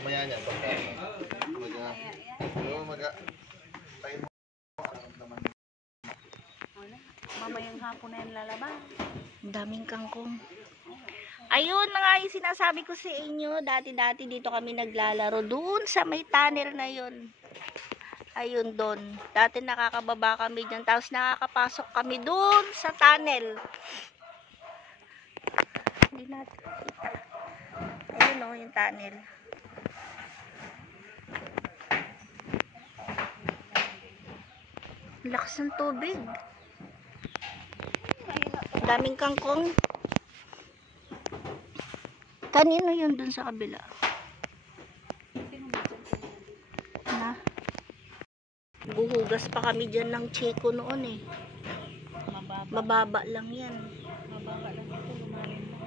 mamaya niya. Tayo mo. Mamayang hapon na yung lalabas. Ang daming kangkong. Ayun na nga yung sinasabi ko sa inyo. Dati-dati dito kami naglalaro. Doon sa may tunnel na yun. Ayun doon. Dati nakakababa kami dyan. Tapos nakakapasok kami doon sa tunnel. Hindi natin kita. Ayun o, yung tunnel. Lakas ng tubig. Daming kangkong. Kanino yun dun sa kabila? Na? Buhugas pa kami dyan ng chiko noon eh. Mababa lang yan. Mababa lang ito. Lumalim na.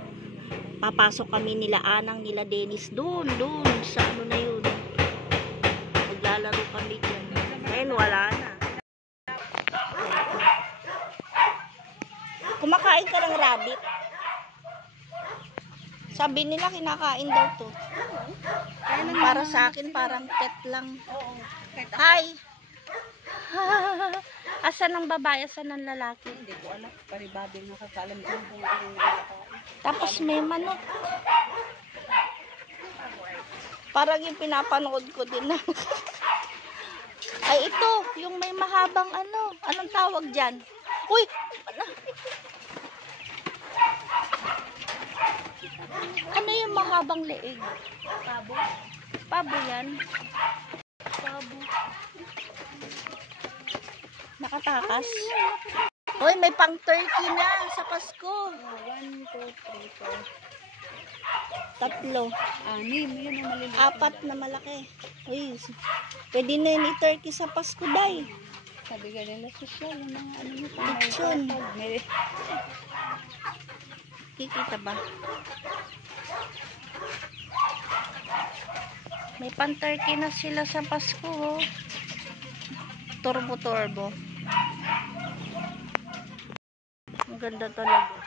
Papasok kami nila Anang, nila Dennis doon sa ano na yun. Maglalaro kami dyan. Ngayon wala na. Kumakain ka ng rabbit? Sabi nila kinakain daw to. Para sa akin parang pet lang. Hi! Asan ang babae? Asan ang lalaki? Hindi ko alam. Paribabing nakakalam ko kung Tapos may manok. Parang yung pinapanood ko din na. Ay ito, yung may mahabang ano. Anong tawag dyan? Uy! Ano yung mahabang leeg? Pabo. Pabo yan. Pabo. Nakatakas. Uy, may pang turkey na sa Pasko. 1, 2, 3, 4. 3. 6. Yun ang maliliit. 4 na malaki. Uy, pwede na yun i-turkey sa Pasko, day. Sabi ka nila social. Yung mga ano nito. Lechon. May Kikita ba? May pan-turkey na sila sa Pasko, oh. Turbo. Ang ganda talaga.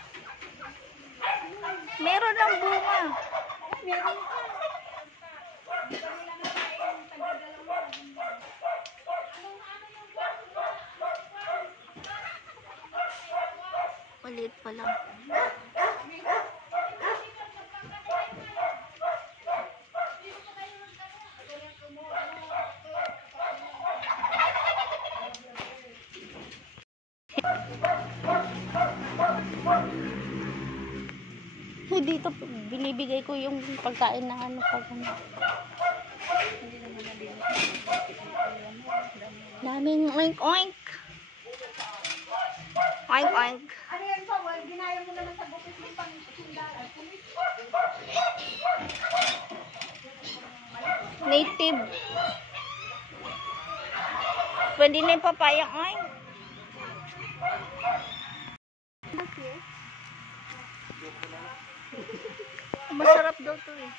Meron ng bunga. meron Maliit pa lang. Dito binibigay ko yung pagkain ng ano pag ano. Daming oink oink. Oink oink. Ano yan po? Ginaya mo naman sa bukit ng pang-sundaran. Native. Pwede na yung papayang oink. Masarap daw to eh.